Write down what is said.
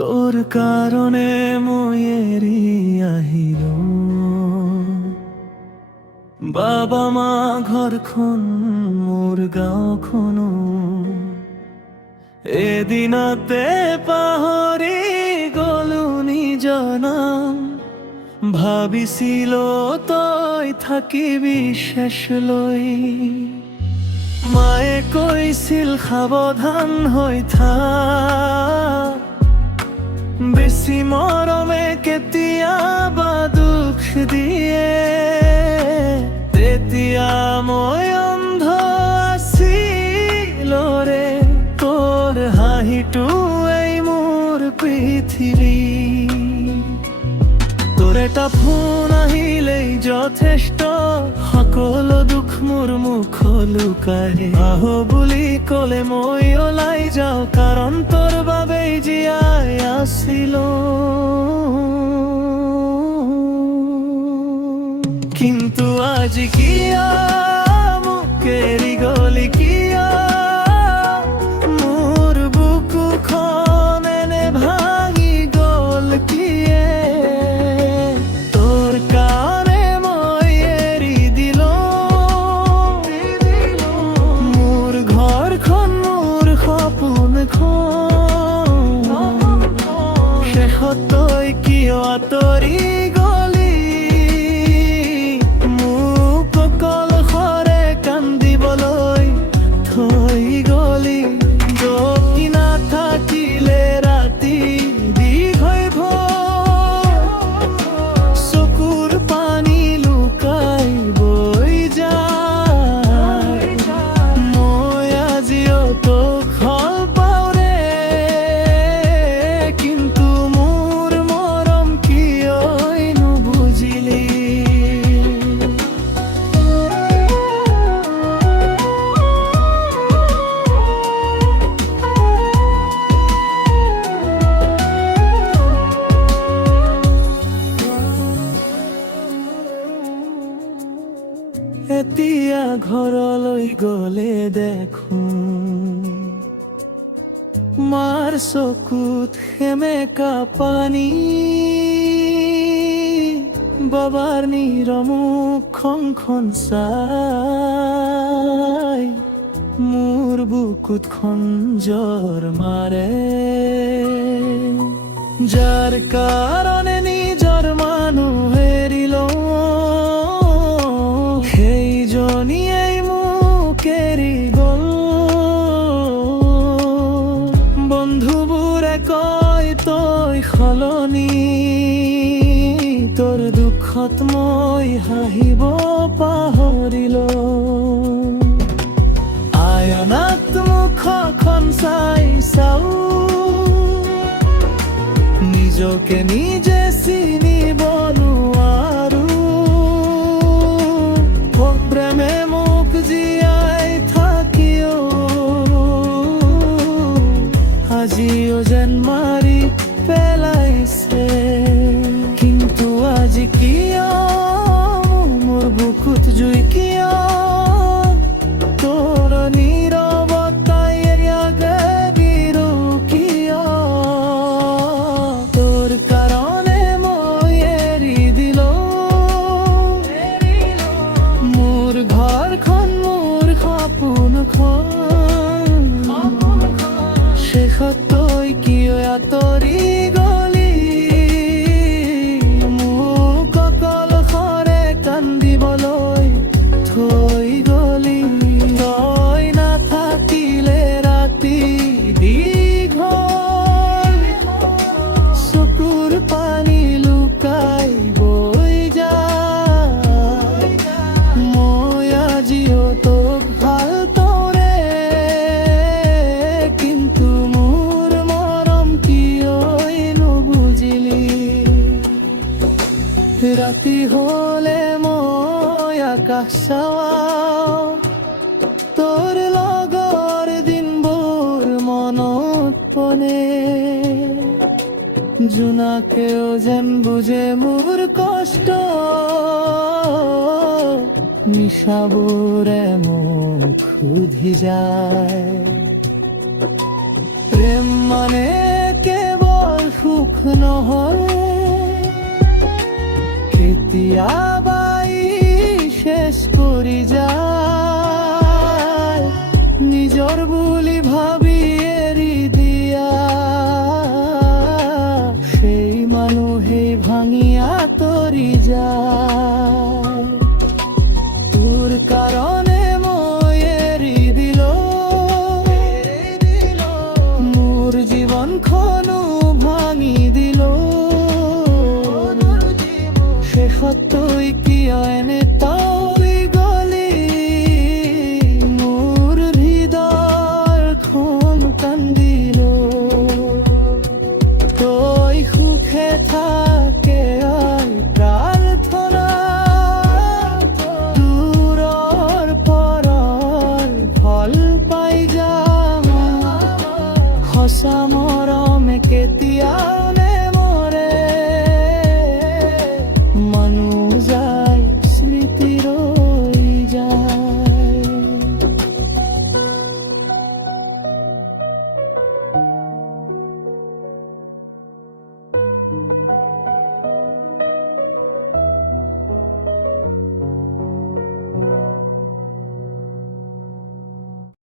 তোর কারণে ময়েরি আহিল, বাবা মা ঘরখন মোর গাঁওখন এদিনতে পাহৰি গলো নিজ নাম। ভাবিছিল তই থাকিবি শেষ লৈ, মায়ে কৈছিল সাৱধান হৈ থাক, বেছি মৰমে কেতিয়াবা দুখ দিয়ে। তেতিয়া মই অন্ধ আছিল ৰে, তোৰ হাঁহিটোৱেই মোৰ পৃথিৱী। তোৰ এটা ফোন আহিলেই যথেষ্ট, সকলো দুখ মোৰ মুখ লুকাই। আহ বুলি ক'লে মই ওলাই যাওঁ, কাৰণ তোৰ বাবেই জীয়াই আছিলো। কিন্তু আজি কিয় মোক এৰি গলি, কিয় মোৰ বুকুখন এনে ভাঙি গল কিয়ে? তোৰ কাৰণে মই এৰি দিলো মোৰ ঘৰখন, মোৰ সপোনখন। শেষত তই কিয় আঁতৰি গলি, মোক অকল সৰে কান্দিবলৈ থৈ গলি। তই নাথাকিলে ৰাতি দীঘৈ ভোৰ, চকুৰ পানী লুকাই বৈ যায়। মই আজিও তোক ভাল পাওঁ ৰে, কিন্তু মোৰ মৰম কিয় নুবুজিলি? এতিয়া ঘৰলৈ গলে দেখো মাৰ চকুত সেমেকা পানী, বাবাৰ নিৰমুখ খংখন চাই মোৰ বুকুত খঞ্জৰ মাৰে। যাৰ কাৰণে নিজৰ মানুহ এৰিলো, সেইজনীয়েই মোক এৰি গল। বন্ধুবোৰে কয় তই সলনি, তোৰ দুখত মই হাঁহিব পাহৰিলো। আয়নাত মুখখন চাই চাও, নিজকে নিজে চিনিব নোৱাৰো। প্ৰেমে মোক জীয়াই থাকিও আজিও যেন মাৰি পেলাইছে। কিন্তু আজি কিয় মোৰ বুকুত জুই, কিয় তোৰ নীৰৱতাই আগে বিৰো, কিয় তোৰ কাৰণে মই এৰি দিলো মোৰ ঘৰখন, মোৰ সপোনখন। শেষত তই কিয় আঁতৰি গলি, মোক অকল সৰে কান্দিবলৈ থৈ গলি। তই নাথাকিলে ৰাতি দীঘল, চকুৰ পানী লুকাই বৈ যায়। মই আজিও তোক ভাল পাওঁ ৰে, কিন্তু মোৰ মৰম কিয় নুবুজিলি? ৰাতি হলে মই আকাশ চাওঁ, তোৰ লগৰ দিনবোৰ মনত পৰে। জোনাকেও যেন বুজে মোৰ কষ্ট, নিশাবোৰে মোক সুধি যায়। প্ৰেম মানে কেৱল নহয় কেতিয়া